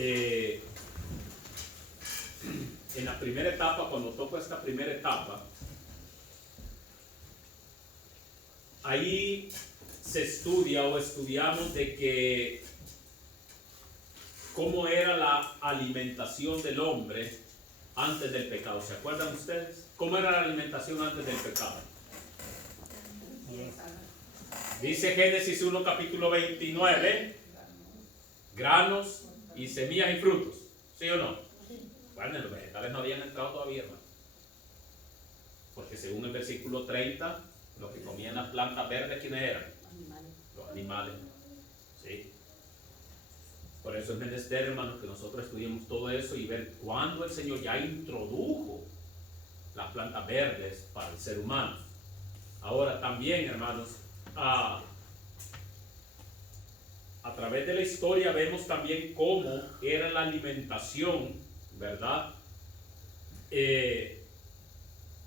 en la primera etapa, cuando toco esta primera etapa, ahí se estudia o estudiamos de que cómo era la alimentación del hombre antes del pecado. ¿Se acuerdan ustedes? ¿Cómo era la alimentación antes del pecado? Dice Génesis 1, capítulo 29, granos y semillas y frutos. ¿Sí o no? Bueno, los vegetales no habían entrado todavía, hermano. Porque según el versículo 30, lo que comían las plantas verdes, ¿quiénes eran? Los animales. ¿Sí? Por eso es menester, hermanos, que nosotros estudiemos todo eso y ver cuándo el Señor ya introdujo las plantas verdes para el ser humano. Ahora también, hermanos, a través de la historia vemos también cómo era la alimentación, ¿verdad?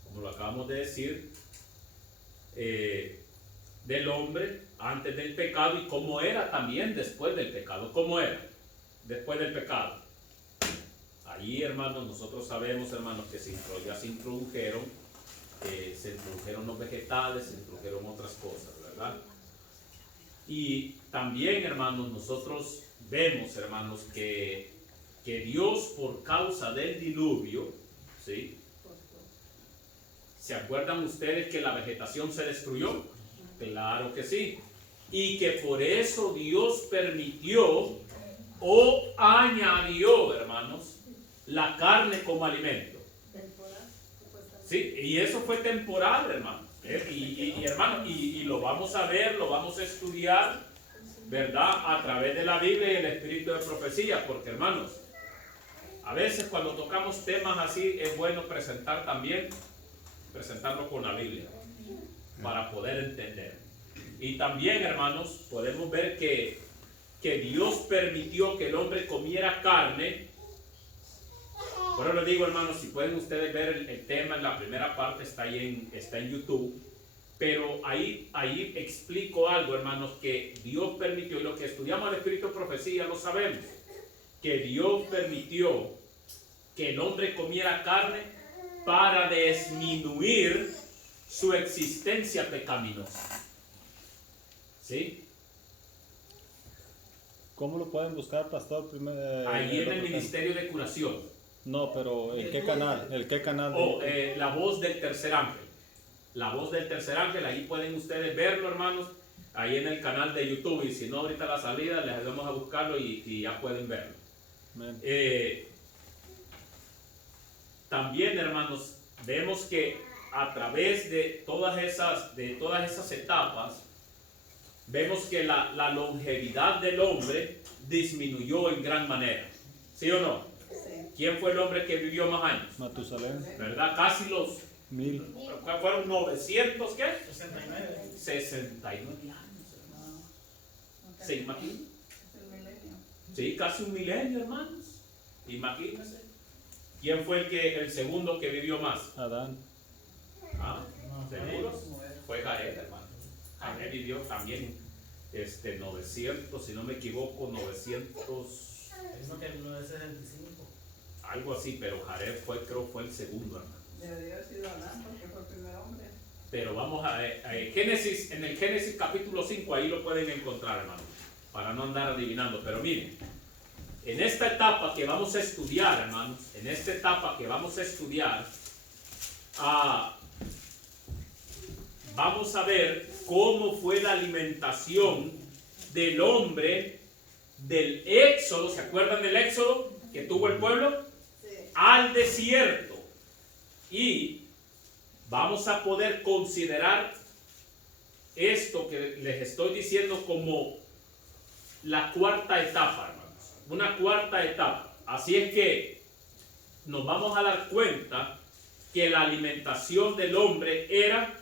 Como lo acabamos de decir, del hombre antes del pecado y cómo era también después del pecado. ¿Cómo era después del pecado? Ahí, hermanos, nosotros sabemos, hermanos, que ya se introdujeron los vegetales, se introdujeron otras cosas, ¿verdad? Y también, hermanos, nosotros vemos, hermanos, que Dios, por causa del diluvio, ¿sí? ¿Se acuerdan ustedes que la vegetación se destruyó? Claro que sí. Y que por eso Dios permitió o añadió, hermanos, la carne como alimento. Sí, y eso fue temporal, hermanos. Y lo vamos a ver, lo vamos a estudiar, ¿verdad? A través de la Biblia y el espíritu de profecía. Porque, hermanos, a veces cuando tocamos temas así es bueno presentarlo con la Biblia para poder entender. Y también, hermanos, podemos ver que Dios permitió que el hombre comiera carne. Por eso les digo, hermanos, si pueden ustedes ver el tema en la primera parte, está en YouTube. Pero ahí explico algo, hermanos, que Dios permitió, y lo que estudiamos el espíritu de profecía lo sabemos, que Dios permitió que el hombre comiera carne para disminuir su existencia pecaminosa. ¿Sí? ¿Cómo lo pueden buscar, pastor? Ahí en el Ministerio de Curación. No, pero ¿en qué canal? ¿El qué canal? La voz del tercer ángel. La voz del tercer ángel, ahí pueden ustedes verlo, hermanos, ahí en el canal de YouTube. Y si no, ahorita a la salida les ayudamos a buscarlo y ya pueden verlo. También, hermanos, vemos que a través de todas esas etapas, vemos que la longevidad del hombre disminuyó en gran manera. ¿Sí o no? Sí. ¿Quién fue el hombre que vivió más años? Matusalén. ¿Verdad? Casi los 1000. fueron 900, ¿qué? 69. 69 años, hermano. ¿Se imaginan? Es el milenio. Sí, casi un milenio, hermanos. Imagínense. ¿Quién fue el segundo que vivió más? Adán. ¿Ah? ¿Seguros? Fue Jared, hermano. Jared vivió también 900, si no me equivoco, 900, Eso que no es 65. algo así, pero Jared creo fue el segundo, hermano. Debería haber sido Adán porque fue el primer hombre. Pero vamos a Génesis, en el Génesis capítulo 5, ahí lo pueden encontrar, hermano, para no andar adivinando. Pero miren, en esta etapa que vamos a estudiar, hermanos, vamos a ver cómo fue la alimentación del hombre del éxodo. ¿Se acuerdan del éxodo que tuvo el pueblo? Sí. Al desierto. Y vamos a poder considerar esto que les estoy diciendo como la cuarta etapa, hermanos. Una cuarta etapa. Así es que nos vamos a dar cuenta que la alimentación del hombre era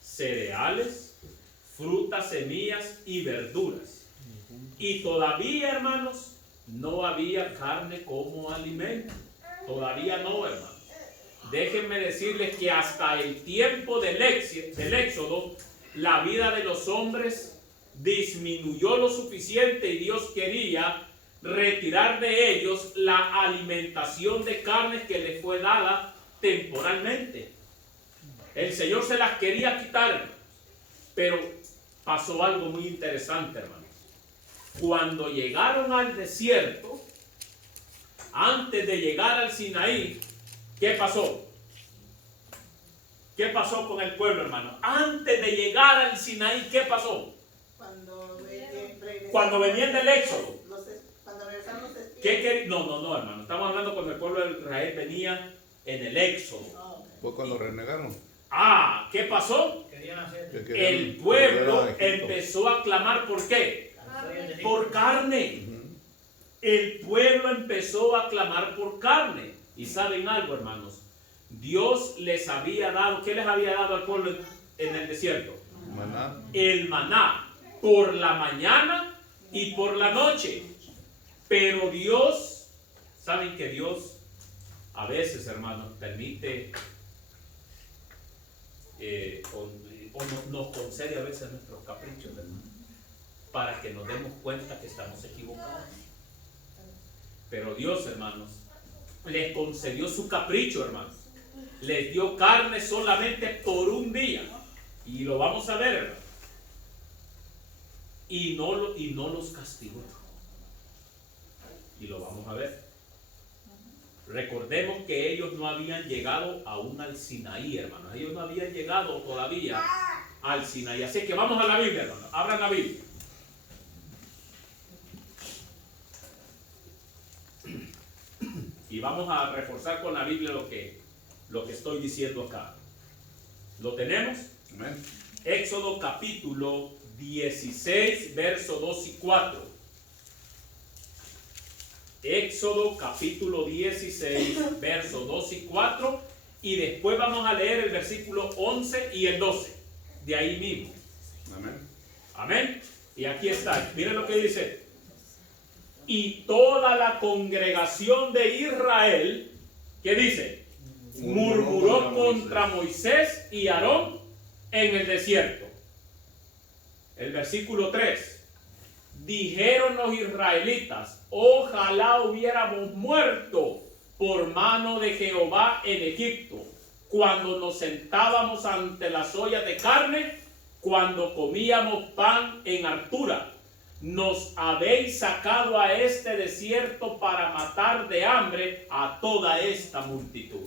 cereales, frutas, semillas y verduras. Y todavía, hermanos, no había carne como alimento. Todavía no, hermanos. Déjenme decirles que hasta el tiempo del éxodo, la vida de los hombres disminuyó lo suficiente y Dios quería retirar de ellos la alimentación de carnes que les fue dada temporalmente. El Señor se las quería quitar, pero pasó algo muy interesante, hermanos. Cuando llegaron al desierto, antes de llegar al Sinaí, ¿qué pasó? ¿Qué pasó con el pueblo, hermano? Antes de llegar al Sinaí, ¿qué pasó? Cuando venían del Éxodo. Cuando regresaron los espías. No, hermano. Estamos hablando cuando el pueblo de Israel venía en el Éxodo. Fue cuando renegaron. ¿Qué pasó? Querían hacer. Que querían El pueblo volver a Egipto. empezó a clamar, ¿por qué? Carne. Por carne. Ujú. El pueblo empezó a clamar por carne. Y saben algo, hermanos. Dios les había dado, ¿qué les había dado al pueblo en el desierto? Maná. El maná por la mañana y por la noche. Pero Dios, saben que Dios a veces, hermanos, permite nos concede a veces nuestros caprichos, hermanos, para que nos demos cuenta que estamos equivocados. Pero Dios, hermanos, les concedió su capricho, hermanos. Les dio carne solamente por un día. Y lo vamos a ver, hermanos. Y no los castigó. Y lo vamos a ver. Recordemos que ellos no habían llegado aún al Sinaí, hermanos. Ellos no habían llegado todavía al Sinaí. Así que vamos a la Biblia, hermanos. Abran la Biblia. Y vamos a reforzar con la Biblia lo que estoy diciendo acá. ¿Lo tenemos? Amén. Éxodo capítulo 16, verso 2 y 4. Éxodo capítulo 16, verso 2 y 4. Y después vamos a leer el versículo 11 y el 12. De ahí mismo. Amén. Amén. Y aquí está. Miren lo que dice. Y toda la congregación de Israel, ¿qué dice? Murmuró contra Moisés y Aarón en el desierto. El versículo 3. Dijeron los israelitas, ojalá hubiéramos muerto por mano de Jehová en Egipto, cuando nos sentábamos ante las ollas de carne, cuando comíamos pan en hartura. Nos habéis sacado a este desierto para matar de hambre a toda esta multitud.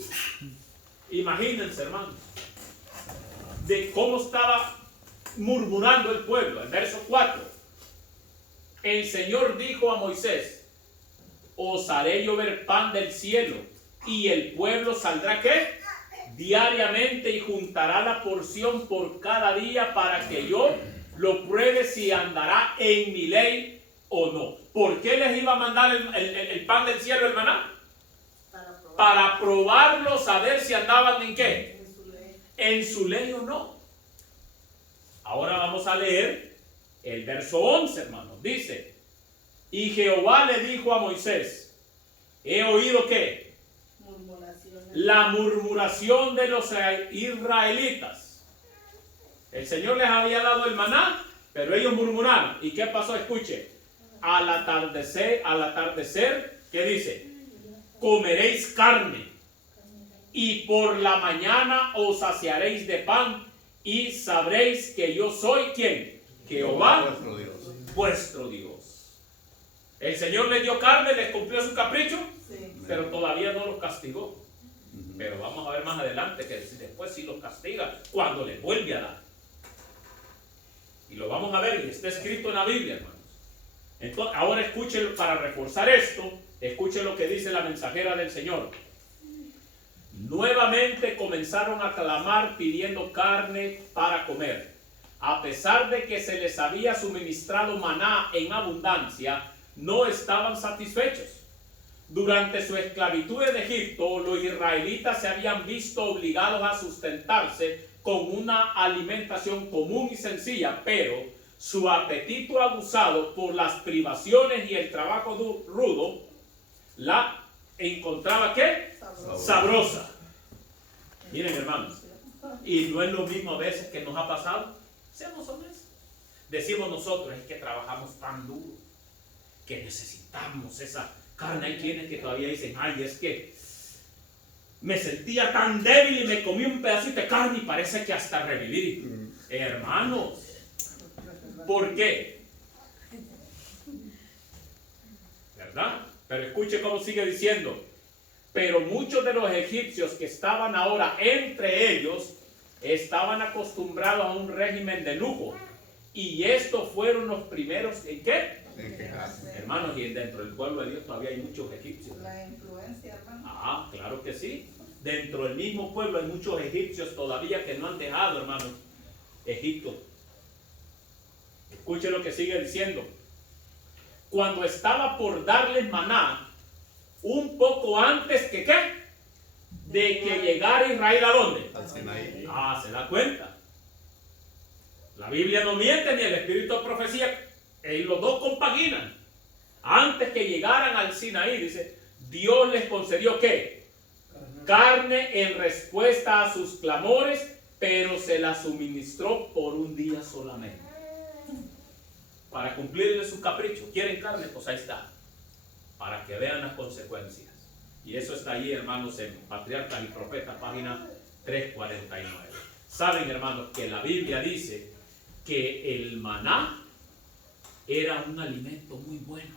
Imagínense, hermanos, de cómo estaba murmurando el pueblo. El verso 4. El Señor dijo a Moisés, os haré llover pan del cielo, y el pueblo saldrá, ¿qué? Diariamente, y juntará la porción por cada día, para que yo lo pruebe si andará en mi ley o no. ¿Por qué les iba a mandar el pan del cielo, el maná? Para probarlos, a ver si andaban en qué. En su ley o no. Ahora vamos a leer el verso 11, hermanos. Dice, y Jehová le dijo a Moisés, he oído ¿qué? La murmuración de los israelitas. El Señor les había dado el maná, pero ellos murmuraron. ¿Y qué pasó? Escuche. Al atardecer, ¿qué dice? Comeréis carne, y por la mañana os saciaréis de pan, y sabréis que yo soy ¿quién? Jehová, Vuestro Dios. vuestro Dios. El Señor les dio carne, les cumplió su capricho, Sí. pero todavía no los castigó. Ujú. Pero vamos a ver más adelante que después sí los castiga cuando les vuelve a dar. Y lo vamos a ver, y está escrito en la Biblia, hermanos. Entonces, ahora escuchen, para reforzar esto, escuchen lo que dice la mensajera del Señor. Nuevamente comenzaron a clamar pidiendo carne para comer. A pesar de que se les había suministrado maná en abundancia, no estaban satisfechos. Durante su esclavitud en Egipto, los israelitas se habían visto obligados a sustentarse con una alimentación común y sencilla, pero su apetito abusado por las privaciones y el trabajo rudo la encontraba ¿qué? Sabrosa. Miren, hermanos, y no es lo mismo a veces que nos ha pasado. Seamos honestos. Decimos nosotros, es que trabajamos tan duro, que necesitamos esa carne. Hay quienes que todavía dicen, ay, es que me sentía tan débil y me comí un pedacito de carne y parece que hasta reviví. Hermanos, ¿por qué? ¿Verdad? Pero escuche cómo sigue diciendo. Pero muchos de los egipcios que estaban ahora entre ellos estaban acostumbrados a un régimen de lujo. Y estos fueron los primeros en ¿qué? En quejarse. Hermanos, y dentro del pueblo de Dios todavía hay muchos egipcios. La influencia, hermano. Ah, claro que sí. Dentro del mismo pueblo hay muchos egipcios todavía que no han dejado, hermanos, Egipto. Escuche lo que sigue diciendo. Cuando estaba por darles maná, un poco antes que ¿qué? De que llegara Israel, ¿a dónde? Al Sinaí. Ah, ¿se da cuenta? La Biblia no miente ni el espíritu de profecía. Los dos compaginan. Antes que llegaran al Sinaí, dice, Dios les concedió ¿qué? Carne en respuesta a sus clamores, pero se la suministró por un día solamente. Para cumplirle su capricho. ¿Quieren carne? Pues ahí está. Para que vean las consecuencias. Y eso está ahí, hermanos, en Patriarcas y Profetas, página 349. Saben, hermanos, que la Biblia dice que el maná era un alimento muy bueno.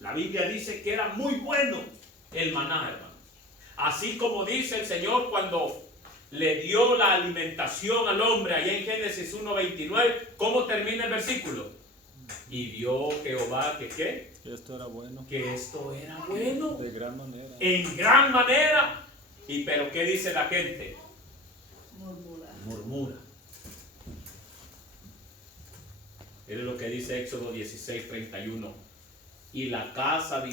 La Biblia dice que era muy bueno el maná, hermanos. Así como dice el Señor cuando le dio la alimentación al hombre allá en Génesis 1:29, ¿cómo termina el versículo? Y vio Jehová que ¿qué? Que esto era bueno. Que esto era bueno. De gran manera. En gran manera. ¿Y pero qué dice la gente? Murmura. Murmura. Es lo que dice Éxodo 16:31. Y la casa de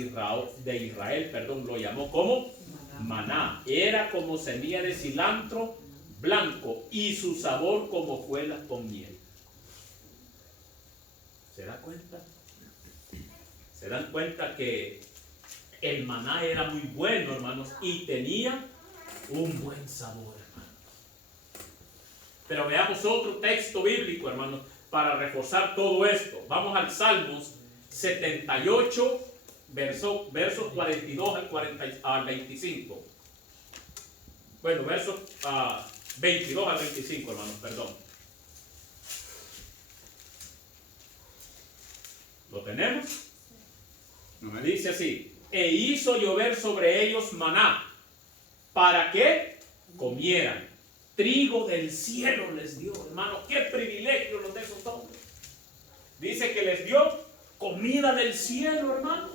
Israel, lo llamó como maná. Era como semilla de cilantro blanco y su sabor como hojuelas con miel. ¿Se da cuenta? ¿Se dan cuenta que el maná era muy bueno, hermanos? Y tenía un buen sabor, hermanos. Pero veamos otro texto bíblico, hermanos, para reforzar todo esto. Vamos al Salmos 78, versos 42 al 25. Bueno, versos 22 al 25, hermanos, perdón. ¿Lo tenemos? Amén. Dice así: e hizo llover sobre ellos maná, para que comieran. Trigo del cielo les dio, hermano. Qué privilegio los de esos hombres. Dice que les dio comida del cielo, hermanos.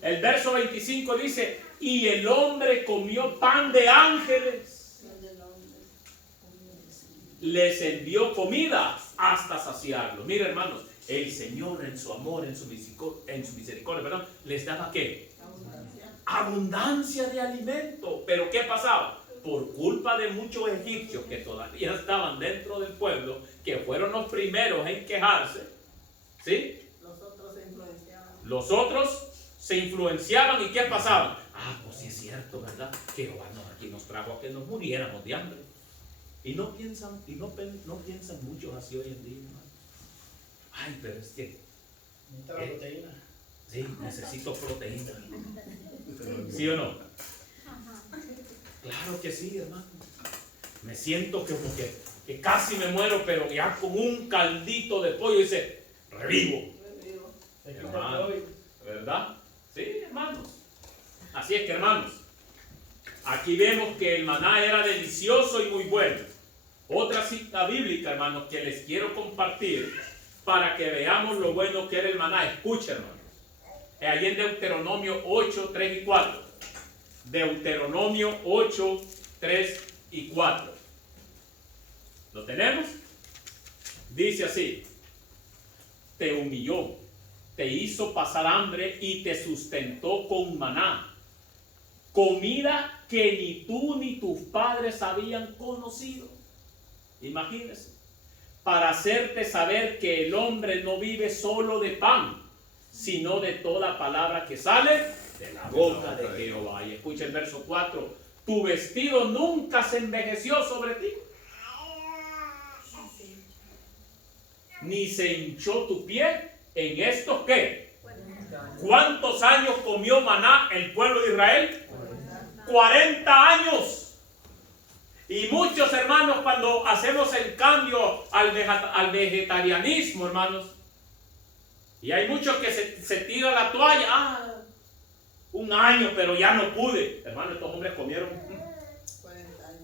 El verso 25 dice: y el hombre comió pan de ángeles. Les envió comida hasta saciarlo. Mira, hermanos, el Señor en su amor, en su misericordia, perdón, les daba ¿qué? Abundancia de alimento. Pero ¿qué pasaba? Por culpa de muchos egipcios que todavía estaban dentro del pueblo, que fueron los primeros en quejarse, ¿sí? Los otros se influenciaban. Los otros se influenciaban. ¿Y qué pasaba? Ah, pues sí es cierto, ¿verdad? Que Jehová aquí nos trajo a que nos muriéramos de hambre. Y no piensan muchos así hoy en día, hermano. Ay, pero es que Necesita la proteína. sí, necesito proteína. ¿Sí o no? Claro que sí, hermano. Me siento como que casi me muero, pero ya con un caldito de pollo dice, revivo. Se quita el Hermano, COVID. ¿verdad? Sí, hermanos. Así es que, hermanos, aquí vemos que el maná era delicioso y muy bueno. Otra cita bíblica, hermanos, que les quiero compartir para que veamos lo bueno que era el maná. Escuchen, hermanos. Allí en Deuteronomio 8, 3 y 4. Deuteronomio 8, 3 y 4. ¿Lo tenemos? Dice así: te humilló, te hizo pasar hambre y te sustentó con maná, comida que ni tú ni tus padres habían conocido. Imagínense, para hacerte saber que el hombre no vive solo de pan, sino de toda palabra que sale de la boca de Jehová. Y escucha el verso 4: tu vestido nunca se envejeció sobre ti, ni se hinchó tu pie en estos ¿qué? ¿Cuántos años comió maná el pueblo de Israel? 40 años. Y muchos hermanos, cuando hacemos el cambio al vegetarianismo, hermanos, y hay muchos que se tiran la toalla, un año, pero ya no pude. Hermano, estos hombres comieron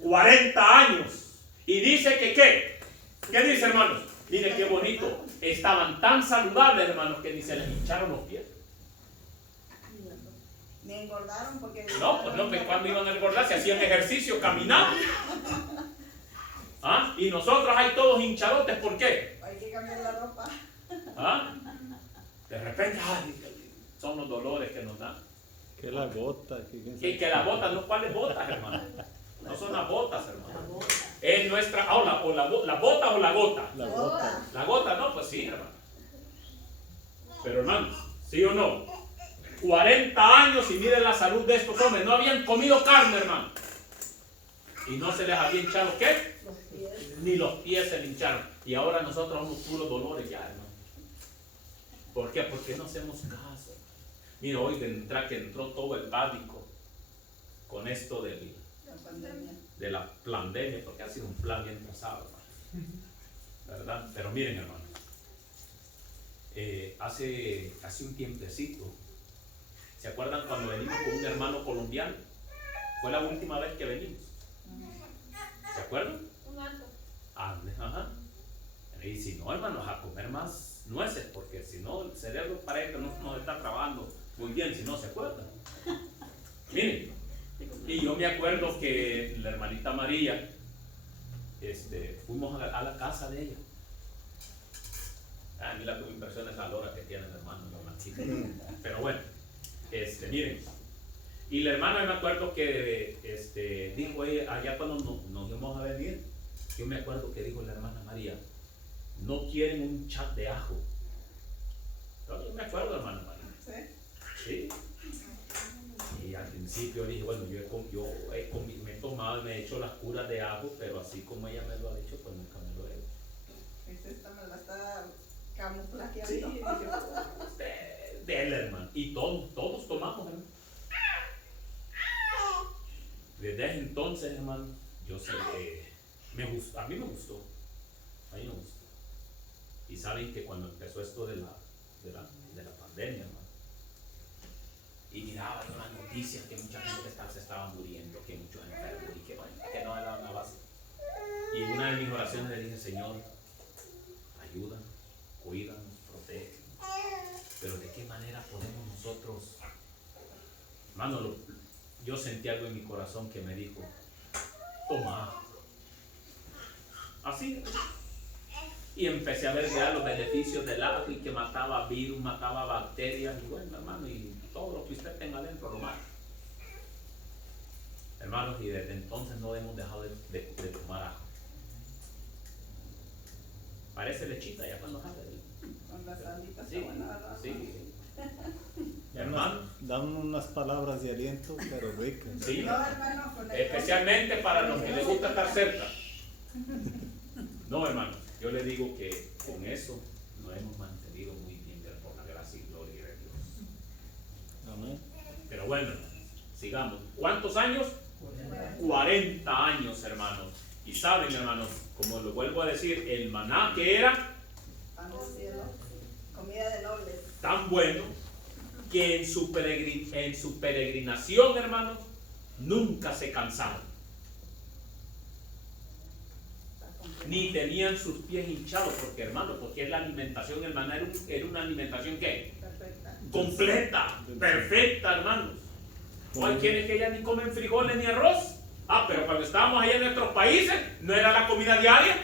40 años. Y dice que ¿qué dice, hermanos? Mire qué bonito. Estaban tan saludables, hermanos, que ni se les hincharon los pies. Ni engordaron porque... No, pues no, que cuando iban a engordar, se hacían ejercicio, caminaban. ¿Ah? Y nosotros hay todos hinchadotes, ¿por qué? Hay que cambiar la ropa. ¿Ah? De repente, son los dolores que nos dan. Que la gota. Y que las botas, no, ¿cuáles botas, hermano? No son las botas, hermano. Es nuestra, las botas o la gota. La gota. La gota, no, pues sí, hermano. Pero hermanos, ¿sí o no? 40 años y miren la salud de estos hombres. No habían comido carne, hermano. Y no se les había hinchado, ¿qué? Los pies. Ni los pies se le hincharon. Y ahora nosotros somos puros dolores ya, hermano. ¿Por qué? Porque no hacemos caso. Mira, hoy que entró todo el pánico con esto La pandemia. de la pandemia, porque ha sido un plan bien trazado, hermano. ¿Verdad? Pero miren, hermano, hace un tiempecito, ¿se acuerdan cuando venimos con un hermano colombiano? Fue la última vez que venimos. ¿Se acuerdan? Ajá. Y si no, hermanos, a comer más nueces, porque si no, el cerebro parece que no nos está trabajando muy bien, si no se acuerdan. Miren, y yo me acuerdo que la hermanita María, fuimos a la casa de ella. A mí la que me impresiona es la lora que tiene el hermano, la blanquita. Pero bueno, miren. Y la hermana, me acuerdo que dijo ella, allá cuando nos íbamos a venir, yo me acuerdo que dijo la hermana María, no quieren un chat de ajo. Yo me acuerdo, hermana María. ¿Sí? Sí. Y al principio dije, bueno, me he tomado, me he hecho las curas de ajo, pero así como ella me lo ha dicho, pues nunca me lo he hecho. Esta me la está camuflajeando. Sí, de él, hermano. Y todos tomamos, hermano. Desde ese entonces, hermano, yo sé que a mí me gustó. Y saben que cuando empezó esto de la pandemia, hermano, y miraba yo las noticias que mucha gente se estaba muriendo, que muchos enfermos y que no era la base. Y en una de mis oraciones le dije, Señor, ayúdanos, cuídanos, protege. Pero ¿de qué manera podemos nosotros? Hermano, yo sentí algo en mi corazón que me dijo, toma. Así. Y empecé a ver ya los beneficios del ajo y que mataba virus, mataba bacterias. Y bueno, hermano, y todo lo que usted tenga adentro lo mata. Hermanos, y desde entonces no hemos dejado de tomar ajo. Parece lechita ya cuando sale. Con las alitas Sí, está buena, ¿verdad? sí. Hermano. Dan unas palabras de aliento, pero ricas. Sí. No, hermano, con el... Especialmente para los que les gusta estar cerca. No, hermano, yo le digo que con eso nos hemos mantenido muy bien por la gracia y gloria de Dios. Amén. Pero bueno, sigamos. ¿Cuántos años? 40 años, hermanos. Y saben, hermanos, como lo vuelvo a decir, el maná que era Pan del cielo, comida de nobles. tan bueno que en su peregrinación, hermanos, nunca se cansaron. Ni tenían sus pies hinchados, porque la alimentación, el maná era una alimentación ¿qué? Perfecta. Completa, perfecta, hermanos. No hay quienes que ya ni comen frijoles ni arroz. Pero cuando estábamos allá en nuestros países, no era la comida diaria.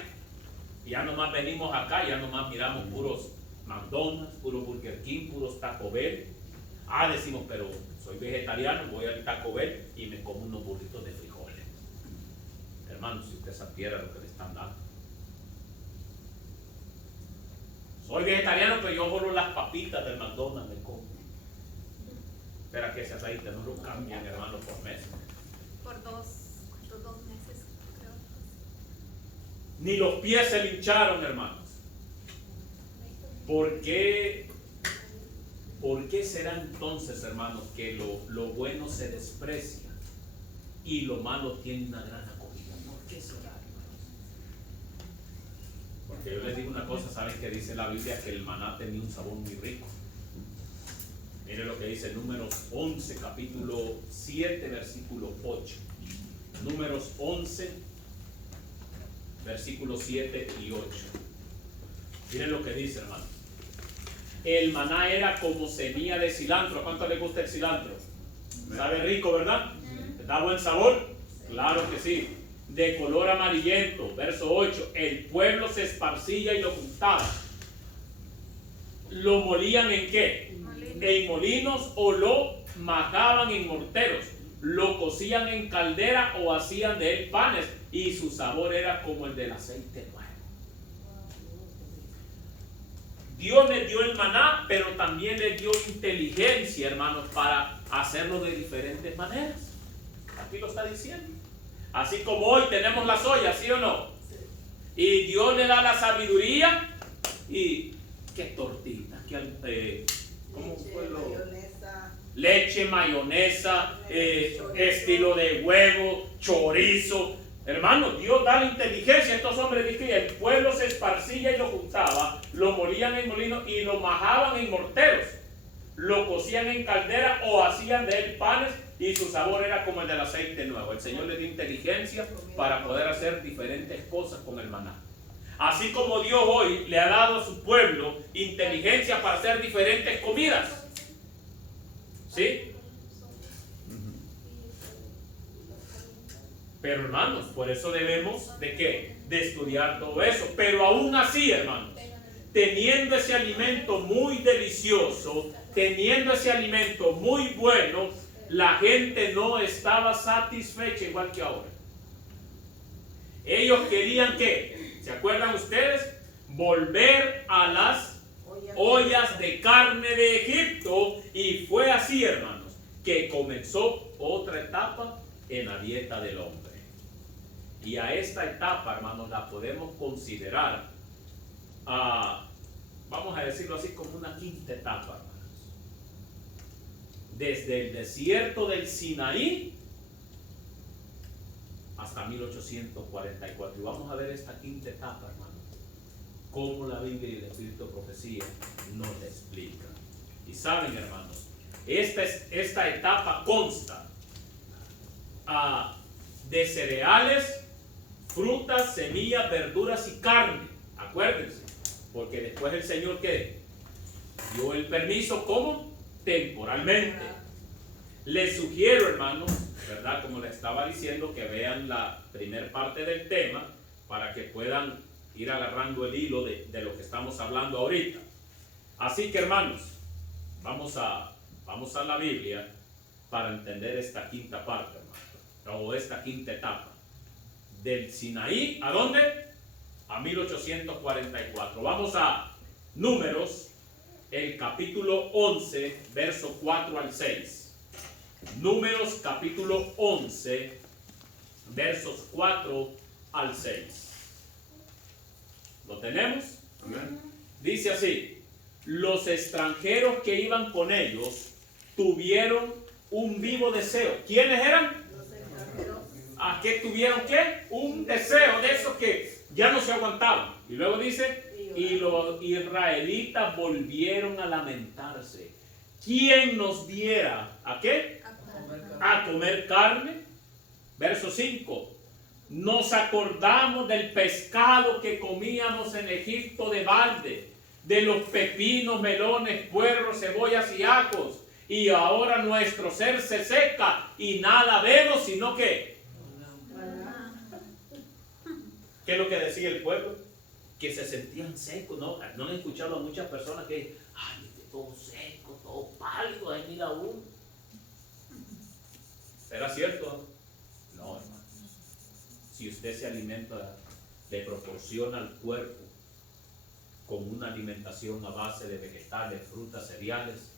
Y ya nomás venimos acá, ya nomás miramos puros McDonald's, puros Burger King, puros Taco Bell. Decimos, pero soy vegetariano, voy al Taco Bell y me como unos burritos de frijoles. Hermanos, si usted supiera lo que le están dando. Soy vegetariano, pero yo borro las papitas del McDonald's, me como. Espera que ese aceite no lo cambien, hermano, por mes. Por dos meses, creo. Ni los pies se le hincharon, hermanos. ¿Por qué ¿Por qué será entonces, hermanos, que lo bueno se desprecia y lo malo tiene una gran acogida? ¿Por qué será, hermanos? Porque yo les digo una cosa, ¿saben que dice la Biblia? Que el maná tenía un sabor muy rico. Mire lo que dice Números 11, capítulo 7, versículo 8. Números 11, versículos 7 y 8. Miren lo que dice, hermano. El maná era como semilla de cilantro. ¿Cuánto le gusta el cilantro? Sabe rico, ¿verdad? ¿Da buen sabor? Claro que sí. De color amarillento. Verso 8. El pueblo se esparcía y lo juntaba. ¿Lo molían en qué? En molinos, o lo majaban en morteros. Lo cocían en caldera o hacían de él panes, y su sabor era como el del aceite nuevo. Dios le dio el maná, pero también le dio inteligencia, hermanos, para hacerlo de diferentes maneras. Aquí lo está diciendo. Así como hoy tenemos las ollas, ¿sí o no? Y Dios le da la sabiduría. Y qué tortita, ¿cómo fue lo? Leche, mayonesa, estilo de huevo, chorizo. Hermano, Dios da la inteligencia a estos hombres. Dice, el pueblo se esparcía y lo juntaba, lo molían en molinos y lo majaban en morteros, lo cocían en caldera o hacían de él panes, y su sabor era como el del aceite nuevo. El Señor le dio inteligencia para poder hacer diferentes cosas con el maná. Así como Dios hoy le ha dado a su pueblo inteligencia para hacer diferentes comidas. ¿Sí? Pero hermanos, por eso debemos ¿de qué? De estudiar todo eso. Pero aún así, hermanos, teniendo ese alimento muy delicioso, teniendo ese alimento muy bueno, la gente no estaba satisfecha igual que ahora. Ellos querían ¿qué? ¿Se acuerdan ustedes? Volver a las ollas de carne de Egipto. Y fue así, hermanos, que comenzó otra etapa en la dieta del hombre. Y a esta etapa, hermanos, la podemos considerar, vamos a decirlo así, como una quinta etapa, hermanos. Desde el desierto del Sinaí hasta 1844. Y vamos a ver esta quinta etapa, hermanos, cómo la Biblia y el Espíritu de Profecía nos la explican. Y saben, hermanos, esta etapa consta de cereales, frutas, semillas, verduras y carne. Acuérdense, porque después el Señor ¿qué? Dio el permiso, ¿cómo? Temporalmente. Les sugiero, hermanos, ¿verdad? Como les estaba diciendo, que vean la primera parte del tema para que puedan ir agarrando el hilo de lo que estamos hablando ahorita. Así que, hermanos, vamos a la Biblia para entender esta quinta parte, hermanos, o esta quinta etapa. Del Sinaí, ¿a dónde? A 1844. Vamos a Números, el capítulo 11, verso 4 al 6. Números, capítulo 11, versos 4 al 6. ¿Lo tenemos? Amén. Dice así: los extranjeros que iban con ellos tuvieron un vivo deseo. ¿Quiénes eran? Los extranjeros. ¿A qué tuvieron qué? Un deseo de esos que ya no se aguantaban. Y luego dice, y los israelitas volvieron a lamentarse. ¿Quién nos diera a qué? A comer carne. Verso 5. Nos acordamos del pescado que comíamos en Egipto de balde, de los pepinos, melones, puerros, cebollas y ajos. Y ahora nuestro ser se seca y nada vemos, sino que... ¿Qué es lo que decía el pueblo? Que se sentían secos, ¿no? No he escuchado a muchas personas que, ay, todo seco, todo pálido, ahí mira uno. ¿Será cierto? No, hermano. Si usted se alimenta, le proporciona al cuerpo con una alimentación a base de vegetales, frutas, cereales,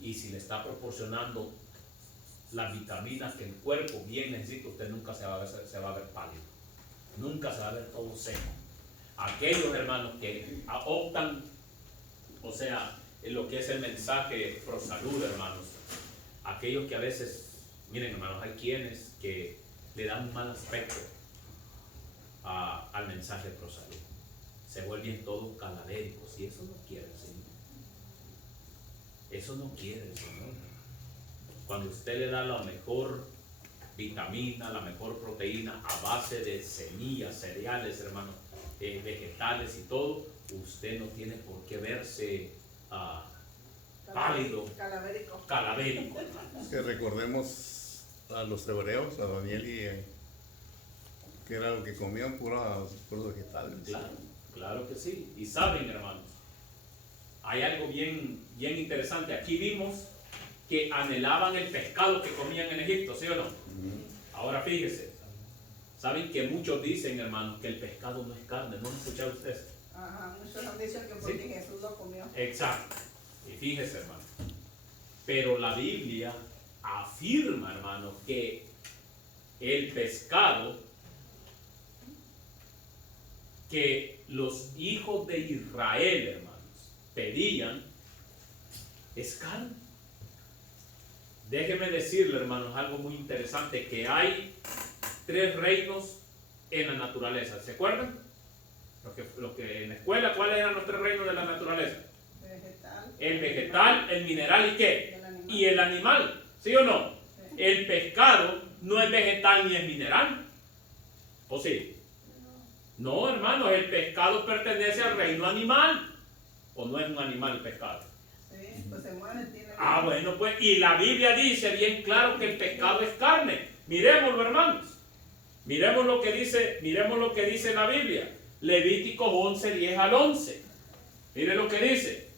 y si le está proporcionando las vitaminas que el cuerpo bien necesita, usted nunca se va a ver pálido. Nunca se va a ver todo seco. Aquellos hermanos que optan, o sea, en lo que es el mensaje pro salud, hermanos. Aquellos que a veces, miren hermanos, hay quienes que le dan un mal aspecto al mensaje pro salud. Se vuelven todos calavéricos y eso no quiere el Señor. Eso no quiere el Señor. Cuando usted le da la mejor vitamina, la mejor proteína a base de semillas, cereales, hermanos, vegetales y todo, usted no tiene por qué verse pálido, calavérico, hermanos. Que recordemos a los hebreos, a Daniel que era lo que comían puros vegetales. Claro que sí. Y saben, hermanos, hay algo bien interesante. Aquí vimos que anhelaban el pescado que comían en Egipto, ¿sí o no? Ahora fíjese, saben que muchos dicen, hermanos, que el pescado no es carne. ¿No han escuchado ustedes? Ajá, muchos han dicho que porque ¿Sí? Jesús lo comió. Exacto. Y fíjese, hermano. Pero la Biblia afirma, hermano, que el pescado que los hijos de Israel, hermanos, pedían es carne. Déjeme decirle, hermanos, algo muy interesante, que hay 3 reinos en la naturaleza. ¿Se acuerdan? Lo que en la escuela, ¿cuáles eran los 3 reinos de la naturaleza? El vegetal, el mineral y ¿qué? Y el animal, ¿sí o no? Sí. El pescado no es vegetal ni es mineral. ¿O sí? No, hermanos, el pescado pertenece al reino animal. ¿O no es un animal el pescado? Sí, pues se muere, tiene. Bueno, pues, y la Biblia dice bien claro que el pescado es carne. Miremoslo, hermanos. Miremos lo que dice la Biblia. Levítico 11, 10 al 11. Mire lo que dice.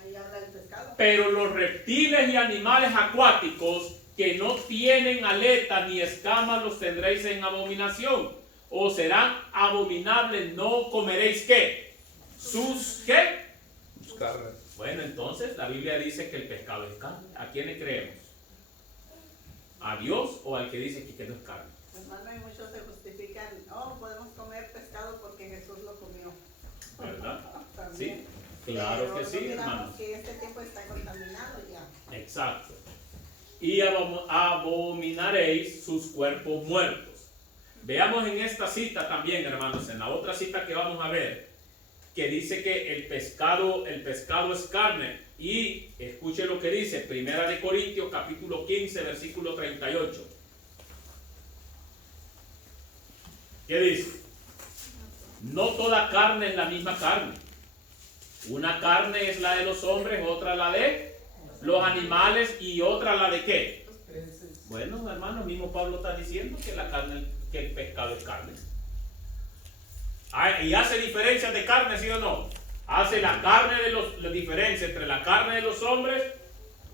Ahí habla el pescado. Pero los reptiles y animales acuáticos que no tienen aletas ni escamas los tendréis en abominación. O serán abominables, no comeréis ¿qué? ¿Sus qué? Sus carnes. Bueno, entonces la Biblia dice que el pescado es carne. ¿A quién le creemos? ¿A Dios o al que dice que no es carne? Hermano, y muchos se justifican, podemos comer pescado porque Jesús lo comió. ¿Verdad? También. Sí, claro Pero que sí, no digamos hermanos. que este tiempo está contaminado ya. Exacto. Y abominaréis sus cuerpos muertos. Veamos en esta cita también, hermanos, en la otra cita que vamos a ver, que dice que el pescado es carne. Y escuche lo que dice, Primera de Corintios, capítulo 15, versículo 38. ¿Qué dice? No toda carne es la misma carne. Una carne es la de los hombres, otra la de los animales y otra la de ¿qué? Bueno, hermano, el mismo Pablo está diciendo que que el pescado es carne. Y hace diferencia de carne, ¿sí o no? Hace la carne la diferencia entre la carne de los hombres,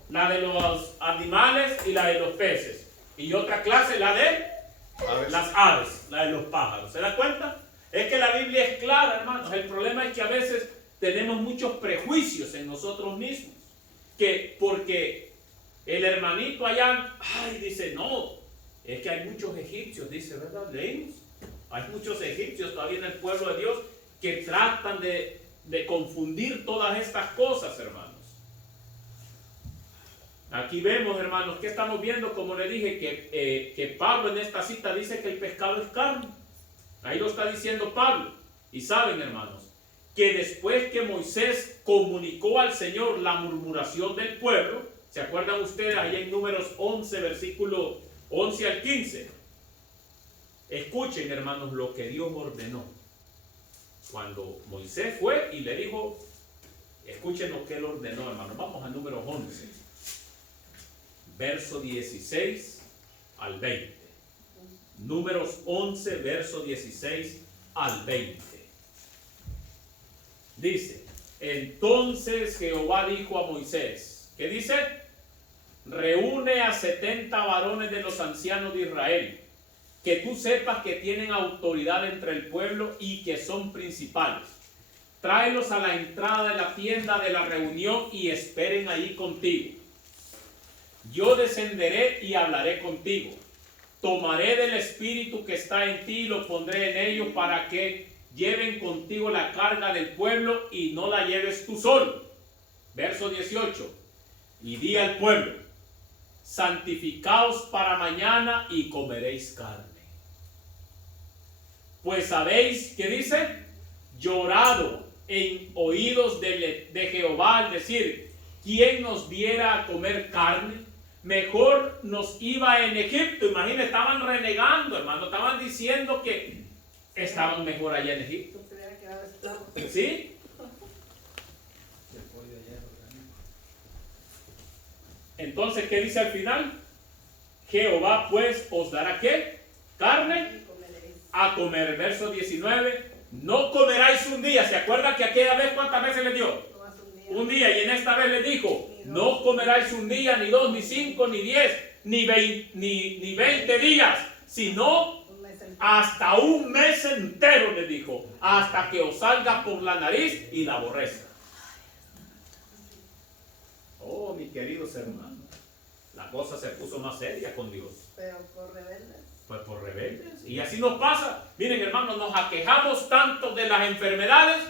la de los animales y la de los peces. Y otra clase, la de las aves, la de los pájaros. ¿Se da cuenta? Es que la Biblia es clara, hermanos. El problema es que a veces tenemos muchos prejuicios en nosotros mismos. Que porque el hermanito allá, dice, no, es que hay muchos egipcios, dice, ¿verdad? Leímos. Hay muchos egipcios todavía en el pueblo de Dios que tratan de confundir todas estas cosas, hermanos. Aquí vemos, hermanos, que estamos viendo, como le dije, que Pablo en esta cita dice que el pescado es carne. Ahí lo está diciendo Pablo. Y saben, hermanos, que después que Moisés comunicó al Señor la murmuración del pueblo, ¿se acuerdan ustedes allá en Números 11, versículo 11 al 15? Escuchen, hermanos, lo que Dios ordenó. Cuando Moisés fue y le dijo, escuchen lo que él ordenó, hermanos. Vamos a Números 11, verso 16 al 20. Números 11, verso 16 al 20. Dice, entonces Jehová dijo a Moisés, ¿qué dice? Reúne a 70 varones de los ancianos de Israel, que tú sepas que tienen autoridad entre el pueblo y que son principales. Tráelos a la entrada de la tienda de la reunión y esperen allí contigo. Yo descenderé y hablaré contigo. Tomaré del espíritu que está en ti y lo pondré en ellos para que lleven contigo la carga del pueblo y no la lleves tú solo. Verso 18. Y di al pueblo: santificaos para mañana y comeréis carne. Pues habéis, ¿qué dice? Llorado en oídos de Jehová al decir: ¿quién nos diera a comer carne? Mejor nos iba en Egipto. Imagínense, estaban renegando, hermano. Estaban diciendo que estaban mejor allá en Egipto. Se hubiera quedado esclavo. ¿Sí? Entonces, ¿qué dice al final? Jehová pues os dará ¿qué? Carne Y comeréis. a comer. Verso 19. No comeráis un día. ¿Se acuerdan que aquella vez cuántas veces le dio? Nomás un día. Un día. Y en esta vez le dijo: no comeráis un día, ni dos, ni cinco, ni 10, ni 20 días, sino Un mes entero. hasta un mes entero, le dijo, hasta que os salga por la nariz y la aborrezca. Oh, mis queridos hermanos, la cosa se puso más seria con Dios. Pero por rebeldes. Pues por rebeldes. Y así nos pasa. Miren, hermanos, nos aquejamos tanto de las enfermedades,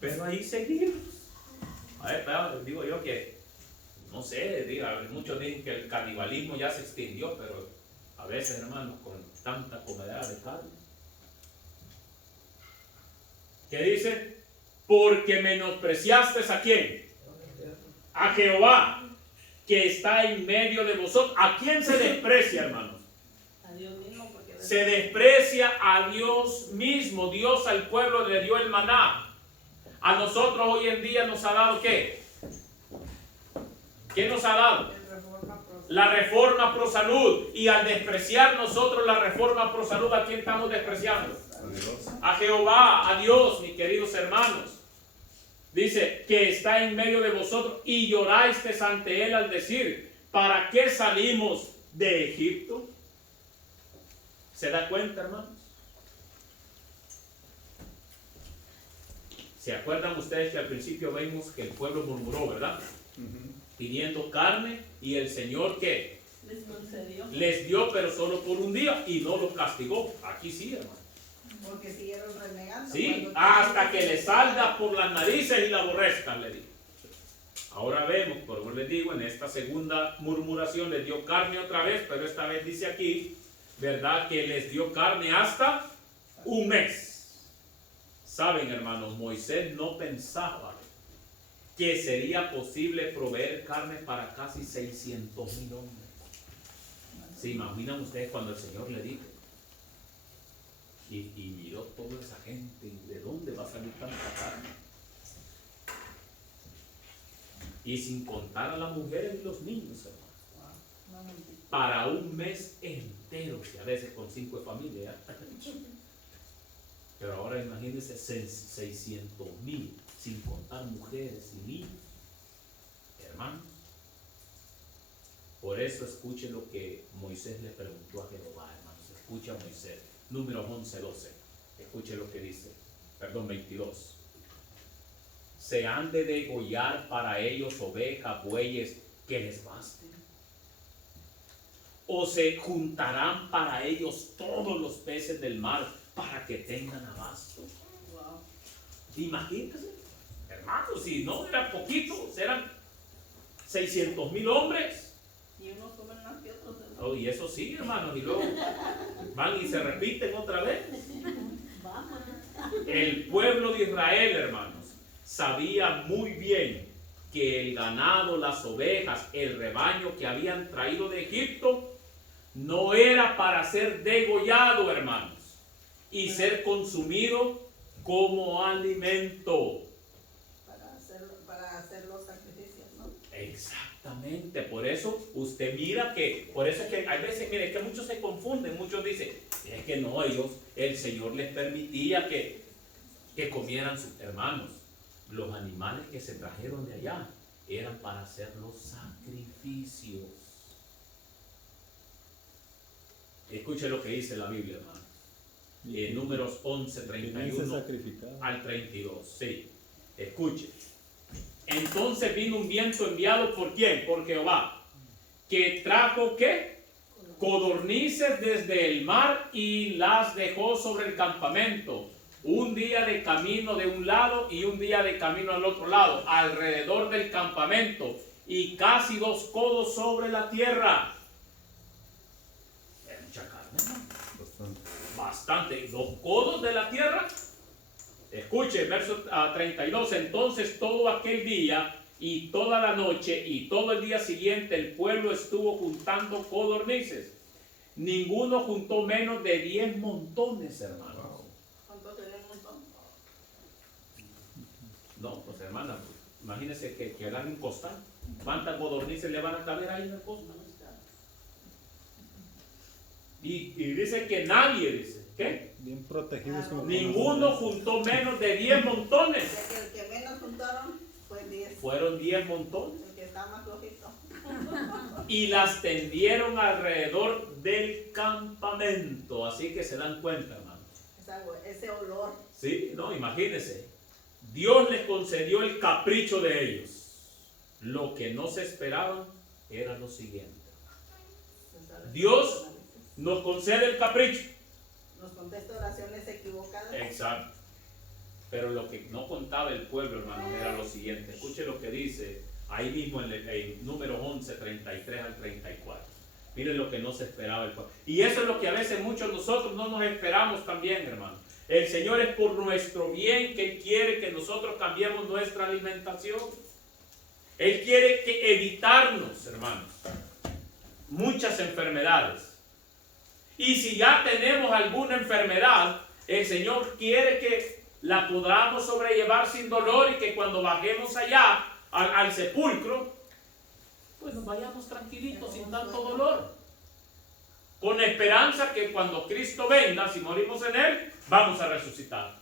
pero ahí seguimos. A ver, pero digo yo que, no sé, muchos dicen que el canibalismo ya se extinguió, pero a veces, hermanos, con tanta comedera de carne. ¿Qué dice? Porque menospreciaste ¿a quién? A Jehová, que está en medio de vosotros. ¿A quién se desprecia, hermanos? A Dios mismo, porque Se desprecia a Dios mismo. Dios al pueblo le dio el maná. A nosotros hoy en día nos ha dado ¿qué? ¿Qué nos ha dado? La reforma pro salud. Y al despreciar nosotros la reforma pro salud, ¿a quién estamos despreciando? A Jehová, a Dios, mis queridos hermanos. Dice que está en medio de vosotros y lloráis ante él al decir: ¿para qué salimos de Egipto? ¿Se da cuenta, hermanos? ¿Se acuerdan ustedes que al principio vimos que el pueblo murmuró, verdad? Pidiendo carne, y el Señor ¿qué? les concedió. Les dio, pero solo por un día, y no los castigó. Aquí sí, hermano. Porque siguieron renegando. Sí, Cuando hasta que le salga por las narices y la aborrezcan, le dijo. Ahora vemos, como les digo, en esta segunda murmuración les dio carne otra vez, pero esta vez dice aquí, ¿verdad? Que les dio carne hasta un mes. Saben, hermanos, Moisés no pensaba que sería posible proveer carne para casi 600,000 hombres. ¿Se imaginan ustedes cuando el Señor le dijo? Y miró toda esa gente, ¿de dónde va a salir tanta carne? Y sin contar a las mujeres y los niños, hermano. Para un mes entero, que a veces con 5 familias. Pero ahora imagínense 600,000, sin contar mujeres y niños. Hermanos, por eso escuchen lo que Moisés le preguntó a Jehová, hermanos. Escucha a Moisés. Números 11:12. Escuche lo que dice. 22. ¿Se han de degollar para ellos ovejas, bueyes que les basten? ¿O se juntarán para ellos todos los peces del mar para que tengan abasto? Wow. Imagínense, hermanos, si no eran poquitos, eran 600,000 hombres. Y unos comen más que otros. ¿No? Oh, y eso sí, hermanos, y luego van y se repiten otra vez. Vamos. El pueblo de Israel, hermanos, sabía muy bien que el ganado, las ovejas, el rebaño que habían traído de Egipto no era para ser degollado, hermanos, y ser consumido como alimento. Para hacer los sacrificios, ¿no? Exactamente, por eso usted mira que, por eso es que hay veces, mire, que muchos se confunden, muchos dicen, es que no, el Señor les permitía que comieran sus hermanos. Los animales que se trajeron de allá eran para hacer los sacrificios. Escuche lo que dice la Biblia, hermano. En Números 11, ¿Quién se 31 sacrificaba? al 32. Sí, escuche. Entonces vino un viento enviado por ¿quién? Por Jehová, que trajo ¿qué? Codornices desde el mar y las dejó sobre el campamento, un día de camino de un lado y un día de camino al otro lado, alrededor del campamento, y casi 2 codos sobre la tierra. Es mucha carne, ¿no? Bastante. Bastante. 2 codos de la tierra. Escuche, verso 32. Entonces todo aquel día y toda la noche y todo el día siguiente el pueblo estuvo juntando codornices. Ninguno juntó menos de 10 montones, hermanos. ¿Cuánto sería un montón? No, pues hermana, imagínense que hagan un costal. ¿Cuántas codornices le van a caber ahí en el costal? Y dice que nadie, dice, ¿qué? Bien protegidos como Ninguno juntó menos de 10 montones. O sea que el que menos juntaron fue 10. Fueron 10 montones. El que está más flojito. Y las tendieron alrededor del campamento. Así que se dan cuenta, hermano. Ese olor. Sí, no, imagínense. Dios les concedió el capricho de ellos. Lo que no se esperaban era lo siguiente. Dios nos concede el capricho. Nos contesta oraciones equivocadas. Exacto. Pero lo que no contaba el pueblo, hermano, era lo siguiente. Escuche lo que dice ahí mismo en número 11, 33 al 34. Miren lo que no se esperaba el pueblo. Y eso es lo que a veces muchos de nosotros no nos esperamos también, hermano. El Señor es por nuestro bien que Él quiere que nosotros cambiemos nuestra alimentación. Él quiere que evitarnos, hermanos, muchas enfermedades. Y si ya tenemos alguna enfermedad, el Señor quiere que la podamos sobrellevar sin dolor y que cuando bajemos allá al sepulcro, pues nos vayamos tranquilitos, sin tanto dolor. Con esperanza que cuando Cristo venga, si morimos en Él, vamos a resucitar.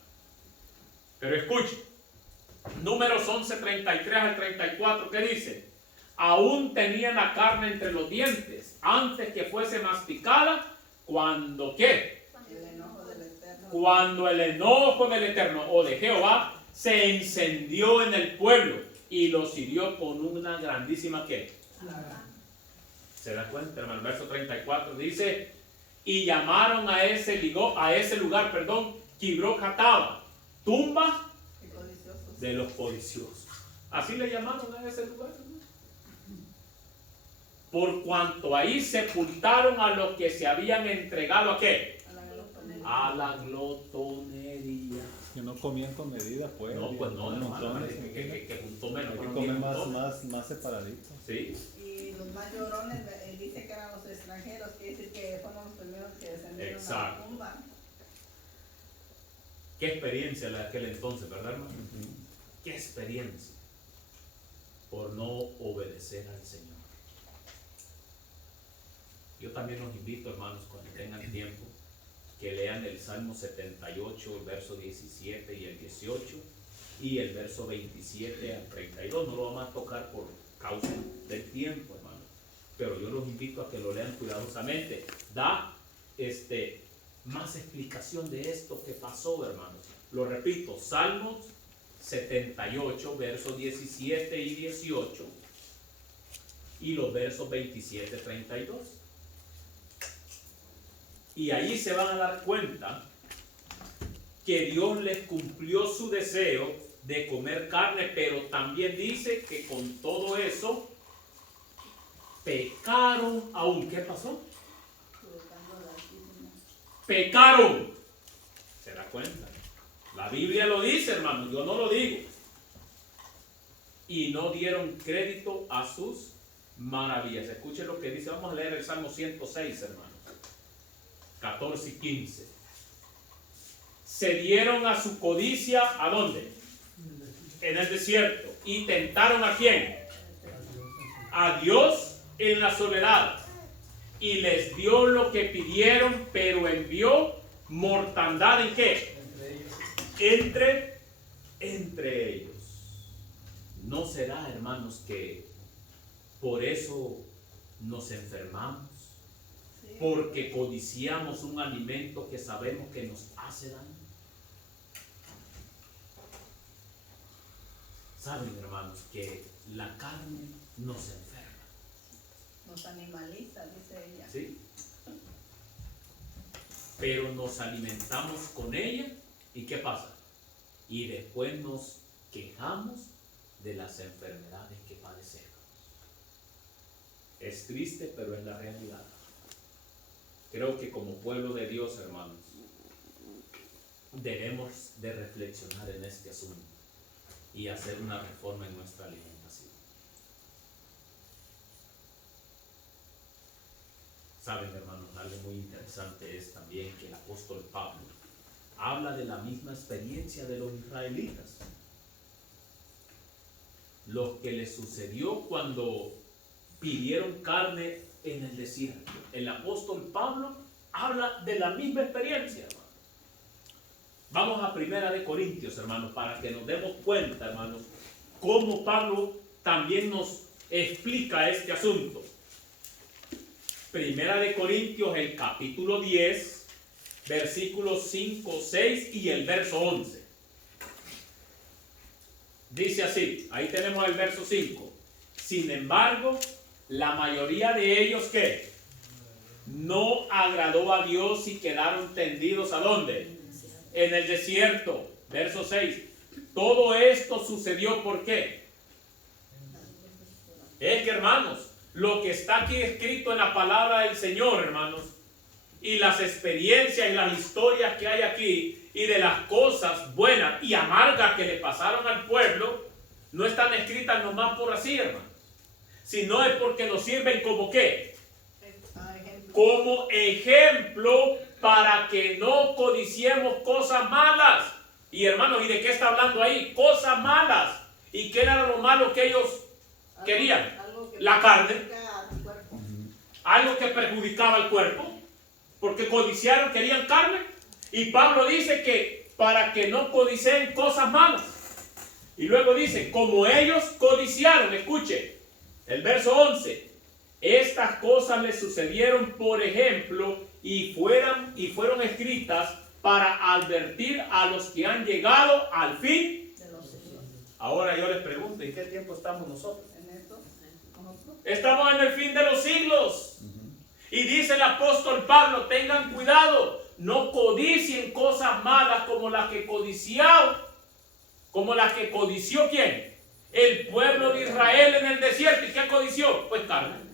Pero escuche, Números 11, 33 al 34, ¿qué dice? Aún tenía la carne entre los dientes, antes que fuese masticada, cuando ¿qué? El enojo del Eterno. Cuando el enojo del Eterno o de Jehová se encendió en el pueblo y los hirió con una grandísima ¿qué? ¿Se da cuenta, hermano? Verso 34 dice, y llamaron a ese lugar, Kibroth Hattava, tumba Y codiciosos. de los codiciosos. Así le llamaron a ese lugar, hermano. Por cuanto ahí sepultaron a los que se habían entregado ¿a qué? A la glotonería. A la glotonería. Que no comían con medida, pues. No, pues no, hermano, montones, que juntó menos. hay que no comer tiene más, montones. más separaditos. Sí, Y los más llorones, él dice que eran los extranjeros, quiere decir que fueron los primeros que descendieron a Exacto. la tumba. qué experiencia la de aquel entonces, ¿verdad, hermano? Qué experiencia por no obedecer al Señor. Yo también los invito, hermanos, cuando tengan tiempo, que lean el Salmo 78, el verso 17 y el 18, y el verso 27 al 32. No lo vamos a tocar por causa del tiempo, hermano, pero yo los invito a que lo lean cuidadosamente. Da más explicación de esto que pasó, hermanos. Lo repito, Salmos 78, versos 17 y 18, y los versos 27 y 32. Y ahí se van a dar cuenta que Dios les cumplió su deseo de comer carne, pero también dice que con todo eso pecaron aún. ¿Qué pasó? Provocando las víctimas. Pecaron. ¿Se da cuenta? La Biblia lo dice, hermano, yo no lo digo. Y no dieron crédito a sus maravillas. Escuchen lo que dice. Vamos a leer el Salmo 106, hermano. 14 y 15. Se dieron a su codicia, ¿a dónde? En el desierto. ¿Y tentaron a quién? A Dios en la soledad. Y les dio lo que pidieron, pero envió mortandad ¿en qué? Entre ellos. ¿No será, hermanos, que por eso nos enfermamos? Sí. Porque codiciamos un alimento que sabemos que nos hace daño. Saben, hermanos, que la carne nos enferma. Nos animaliza, dice ella. ¿Sí? Pero nos alimentamos con ella ¿Y qué pasa? Y después nos quejamos de las enfermedades que padecemos. Es triste, pero es la realidad. Creo que como pueblo de Dios, hermanos, debemos de reflexionar en este asunto y hacer una reforma en nuestra alimentación. Saben, hermanos, algo muy interesante es también que el apóstol Pablo habla de la misma experiencia de los israelitas. Lo que les sucedió cuando pidieron carne en el desierto. El apóstol Pablo habla de la misma experiencia, hermano. Vamos a 1 Corintios, hermanos, para que nos demos cuenta, hermanos, cómo Pablo también nos explica este asunto. 1 Corintios, el capítulo 10, versículos 5, 6 y el verso 11. Dice así, ahí tenemos el verso 5. Sin embargo, la mayoría de ellos, ¿qué? No agradó a Dios y quedaron tendidos, ¿a dónde? En el desierto. Verso 6. Todo esto sucedió, ¿por qué? Es que, hermanos, lo que está aquí escrito en la palabra del Señor, hermanos, y las experiencias y las historias que hay aquí, y de las cosas buenas y amargas que le pasaron al pueblo, no están escritas nomás por así, hermanos, sino es porque nos sirven como ¿qué? Como ejemplo para que no codiciemos cosas malas. Y hermanos, ¿y de qué está hablando ahí? Cosas malas. ¿Y qué era lo malo que ellos querían? La carne. Algo que perjudicaba al cuerpo. Porque codiciaron, querían carne. Y Pablo dice que para que no codiceen cosas malas. Y luego dice, como ellos codiciaron, escuche, el verso 11. Estas cosas les sucedieron, por ejemplo, y fueron escritas para advertir a los que han llegado al fin de los siglos. Ahora yo les pregunto, ¿en qué tiempo estamos nosotros? Estamos en el fin de los siglos. Y dice el apóstol Pablo, tengan cuidado, no codicien cosas malas como las que codició ¿quién? El pueblo de Israel en el desierto. ¿Y qué codició? Pues carne.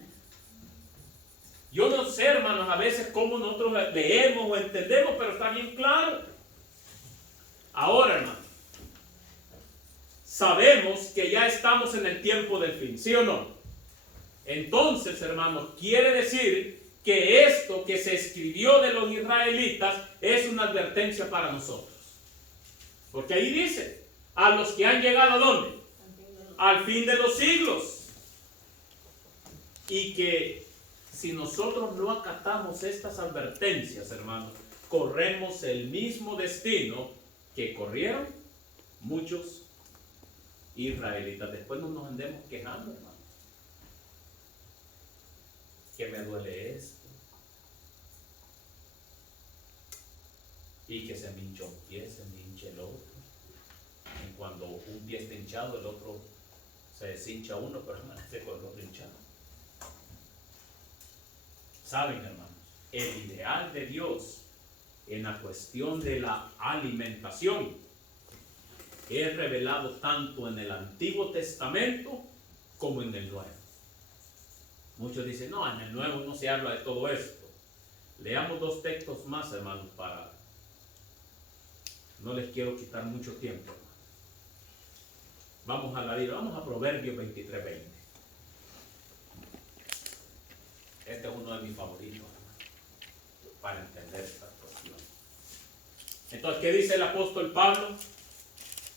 Yo no sé, hermanos, a veces cómo nosotros leemos o entendemos, pero está bien claro. Ahora, hermanos, sabemos que ya estamos en el tiempo del fin, ¿sí o no? Entonces, hermanos, quiere decir que esto que se escribió de los israelitas es una advertencia para nosotros. Porque ahí dice, a los que han llegado ¿a dónde? Al fin de los siglos. Y que si nosotros no acatamos estas advertencias, hermanos, corremos el mismo destino que corrieron muchos israelitas. Después no nos andemos quejando, hermanos. Que me duele esto. Y que se me hinchó un pie, se me hincha el otro. Y cuando un pie está hinchado, el otro se deshincha uno, pero amanece con el otro hinchado. Saben, hermanos, el ideal de Dios en la cuestión de la alimentación es revelado tanto en el Antiguo Testamento como en el Nuevo. Muchos dicen, no, en el Nuevo no se habla de todo esto. Leamos dos textos más, hermanos, para... No les quiero quitar mucho tiempo, hermanos. Vamos a la Biblia, vamos a Proverbios 23:20. Este es uno de mis favoritos, hermanos, para entender esta cuestión. Entonces, ¿qué dice el apóstol Pablo?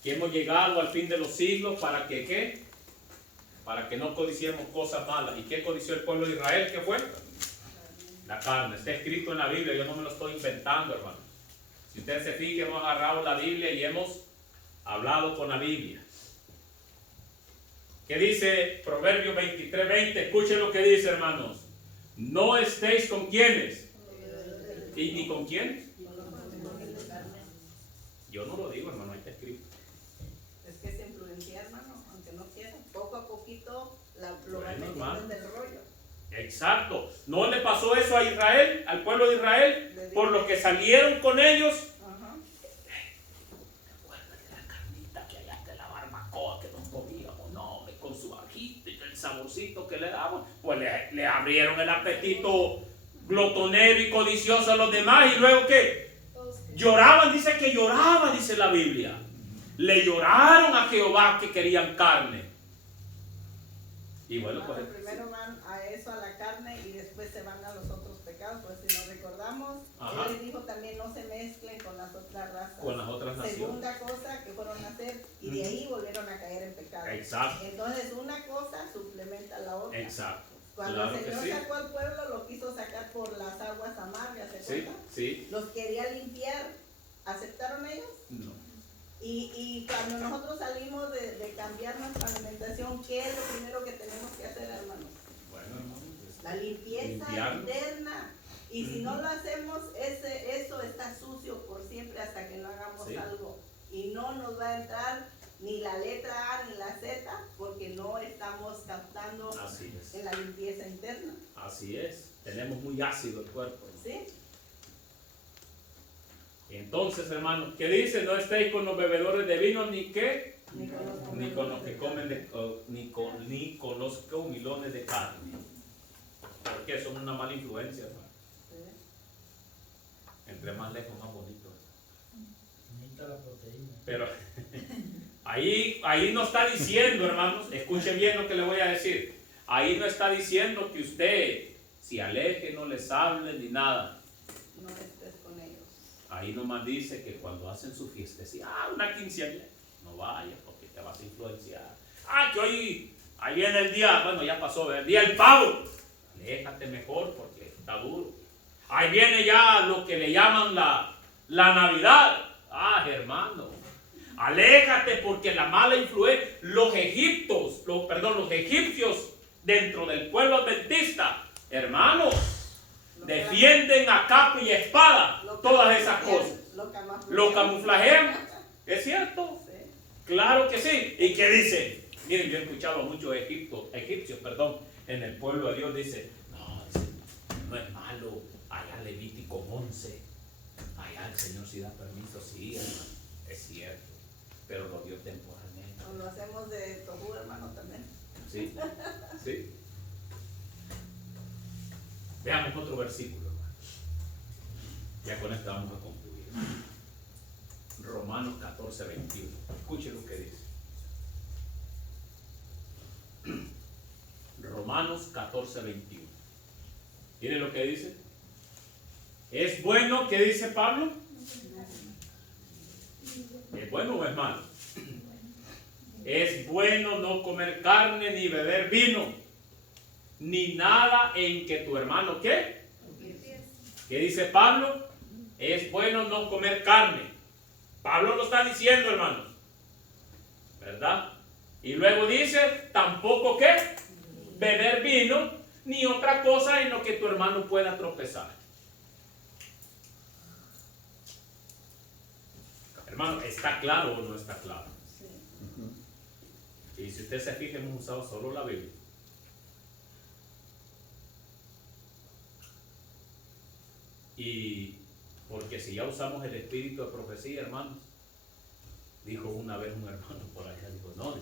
Que hemos llegado al fin de los siglos para que, ¿qué? Para que no codiciemos cosas malas. ¿Y qué codició el pueblo de Israel? ¿Qué fue? La carne. Está escrito en la Biblia, yo no me lo estoy inventando, hermano. Si ustedes se fijan, hemos agarrado la Biblia y hemos hablado con la Biblia. ¿Qué dice Proverbios 23:20? Escuchen lo que dice, hermanos. No estéis con quienes. ¿Y ni con quiénes? Yo no lo digo, hermano, ahí está escrito. Es que se influencia, hermano, aunque no quieran. Poco a poquito lo van Bueno, metiendo en el rollo. Exacto. ¿No le pasó eso a Israel, al pueblo de Israel? Por lo que salieron con ellos. Ajá. saborcito que le daban, pues le abrieron el apetito glotonero y codicioso a los demás. Y luego que lloraban, dice que lloraba, dice la Biblia. Le lloraron a Jehová que querían carne. Y bueno, pues primero van a eso, a la carne, y después se van a los otros pecados. Pues si nos recordamos, Ajá. Él les dijo también no se mezclen con las otras razas. con las otras naciones. Segunda cosa que fueron a hacer, y de ahí volvieron a caer en pecado. Exacto, Entonces una cosa suplementa la otra. exacto. Cuando Claro el que Señor sí. sacó al pueblo, lo quiso sacar por las aguas amargas, ¿se Sí, acuerdan? sí. Los quería limpiar. ¿Aceptaron ellos? No. Y cuando nosotros salimos de cambiar nuestra alimentación, ¿qué es lo primero que tenemos que hacer, hermanos? Bueno, hermano, La limpieza Limpiarnos. interna. Y si no lo hacemos, eso está sucio por siempre hasta que no hagamos Sí. algo. Y no nos va a entrar ni la letra A ni la Z porque no estamos captando así es. en la limpieza interna. Así es. Tenemos muy ácido el cuerpo. ¿Sí? Entonces, hermanos, ¿qué dice? No estéis con los bebedores de vino, ni qué, Ni con los ni con los que comen ni con los comilones de carne. Porque son una mala influencia, hermano. Sí. Entre más lejos, más bonito. Necesita la proteína. Pero ahí no está diciendo, hermanos, escuche bien lo que le voy a decir. Ahí no está diciendo que usted se aleje, no les hable ni nada. No estés con ellos. Ahí nomás dice que cuando hacen su fiesta, una quinceañera, no vayas porque te vas a influenciar. Que hoy, ahí viene el día, bueno, ya pasó, el día del pavo. Aléjate mejor porque está duro. Ahí viene ya lo que le llaman la Navidad. Hermano, aléjate porque la mala influencia, los egipcios dentro del pueblo adventista, hermanos, defienden a capa y espada todas esas cosas. Lo camuflajean. ¿Es cierto? Sí. Claro que sí. ¿Y qué dicen? Miren, yo he escuchado a muchos egipcios, en el pueblo de Dios, dice, no es malo, allá Levítico 11, allá el Señor sí da permiso, sí, hermano, es cierto, pero lo dio temporalmente. O lo hacemos de tofu, hermano, también. Sí, sí. Veamos otro versículo, hermano. Ya con esto vamos a concluir. Romanos 14, 21. Escuche lo que dice. Romanos 14, 21. ¿Tiene lo que dice? ¿Es bueno? ¿Qué dice Pablo? ¿Es bueno o es malo? Es bueno no comer carne ni beber vino, ni nada en que tu hermano, ¿qué? ¿Qué dice Pablo? Es bueno no comer carne. Pablo lo está diciendo, hermanos, ¿verdad? Y luego dice, tampoco, ¿qué? Beber vino, ni otra cosa en lo que tu hermano pueda tropezar. Hermano, ¿está claro o no está claro? Sí. Y si usted se fija, hemos usado solo la Biblia. Y porque si ya usamos el espíritu de profecía, hermanos, dijo una vez un hermano por allá, dijo, no,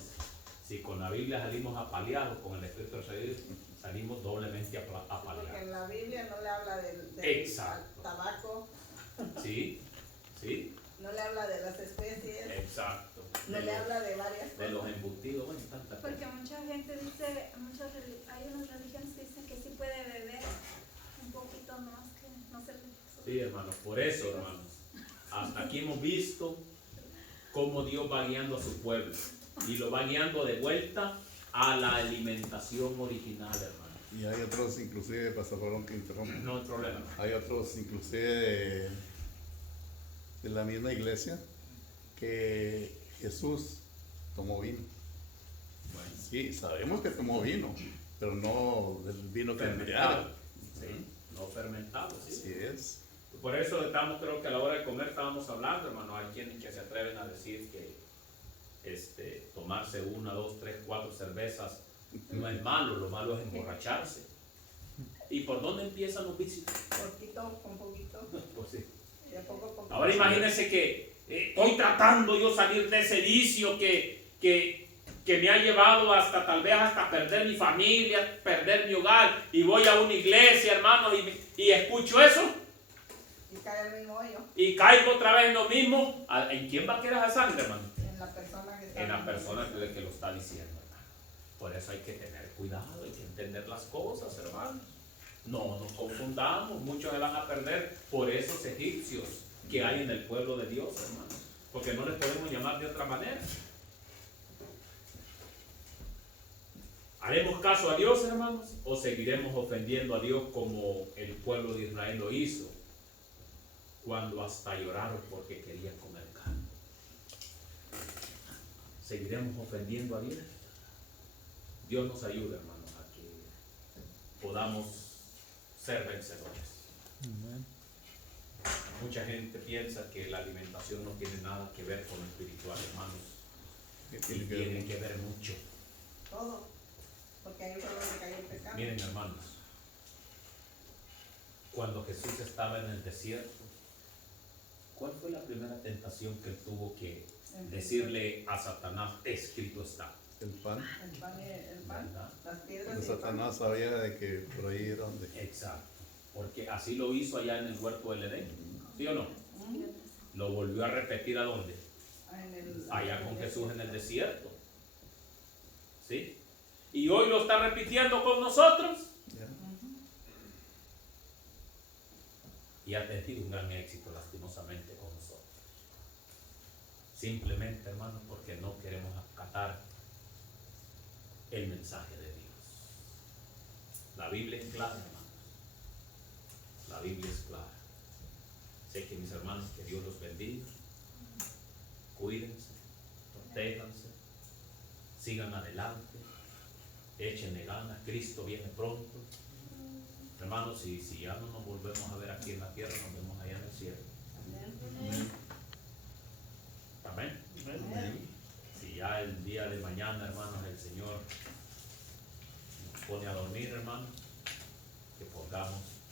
si con la Biblia salimos apaleados, con el espíritu de profecía salimos doblemente Porque apaleados. en la Biblia no le habla del Exacto. tabaco, Sí, sí, no le habla de las especies, exacto. no le habla de varias De los cosas. embutidos, bueno, tanta cosa. Porque mucha gente dice, hay unas religiones que dicen que sí puede beber un poquito más, que no se le... Sí, hermanos, por eso, hermanos, hasta aquí hemos visto cómo Dios va guiando a su pueblo y lo va guiando de vuelta a la alimentación original, hermano. Y hay otros, inclusive, Pastor Pablo, que interrumpe. No hay problema. Hay otros, inclusive, de la misma iglesia, que Jesús tomó vino. Bueno, Sí, sabemos que tomó vino, pero no del vino que fermentado. Sí, no fermentado, sí. Así es. Por eso estamos, creo que a la hora de comer estábamos hablando, hermano. Hay quienes que se atreven a decir que tomarse 1, 2, 3, 4 cervezas no es malo, lo malo es emborracharse. ¿Y por dónde empiezan los vicios? Poquito con poquito, Pues sí. de poco a poco. Ahora imagínense que estoy tratando yo salir de ese vicio que que me ha llevado hasta tal vez hasta perder mi familia, perder mi hogar, y voy a una iglesia, hermanos, y escucho eso, Y cae el mismo hoyo y caigo otra vez en lo mismo. ¿En quién va a quedar esa sangre, hermano? en la persona que está. En la persona que lo está diciendo, hermano. Por eso hay que tener cuidado, hay que entender las cosas, hermano. No nos confundamos, muchos se van a perder por esos egipcios que hay en el pueblo de Dios, hermano. Porque no les podemos llamar de otra manera. ¿Haremos caso a Dios, hermanos? ¿O seguiremos ofendiendo a Dios como el pueblo de Israel lo hizo? Cuando hasta lloraron porque querían comer carne. ¿Seguiremos ofendiendo a Dios? Dios nos ayude, hermanos, a que podamos ser vencedores. Amén. Mucha gente piensa que la alimentación no tiene nada que ver con lo espiritual, hermanos. Que Y tiene que ver tiene que ver mucho. Todo. Porque ahí fue donde cayó el pecado. Miren, hermanos, cuando Jesús estaba en el desierto, ¿cuál fue la primera tentación que él tuvo que decirle a Satanás? Escrito está. el pan. El pan, ¿Verdad? las piedras Cuando y el pan. Satanás sabía de que por ahí era donde. Exacto. Porque así lo hizo allá en el huerto del Edén. ¿Sí o no? Ujú. Lo volvió a repetir ¿a dónde? Allá con Jesús en el desierto. ¿Sí? Y hoy lo está repitiendo con nosotros. ¿Ya? Ujú. Y ha tenido un gran éxito lastimosamente con nosotros. Simplemente, hermanos, porque no queremos acatar el mensaje de Dios. La Biblia es clara, hermanos. La Biblia es clara. Sé que mis hermanos, que Dios los bendiga. Cuídense, protéjanse, sigan adelante, échenle ganas. Cristo viene pronto. Hermanos, si ya no nos volvemos a ver aquí en la tierra, nos vemos allá en el cielo. Amén. Si ya el día de mañana, hermanos, el Señor nos pone a dormir, hermanos, que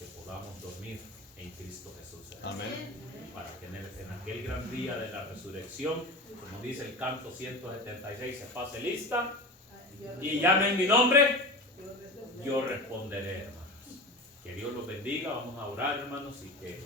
podamos dormir en Cristo Jesús, hermanos. Amén. Para que en aquel gran día de la resurrección, como dice el canto 176, se pase lista y llame en mi nombre, yo responderé, hermanos. Que Dios los bendiga. Vamos a orar, hermanos, y que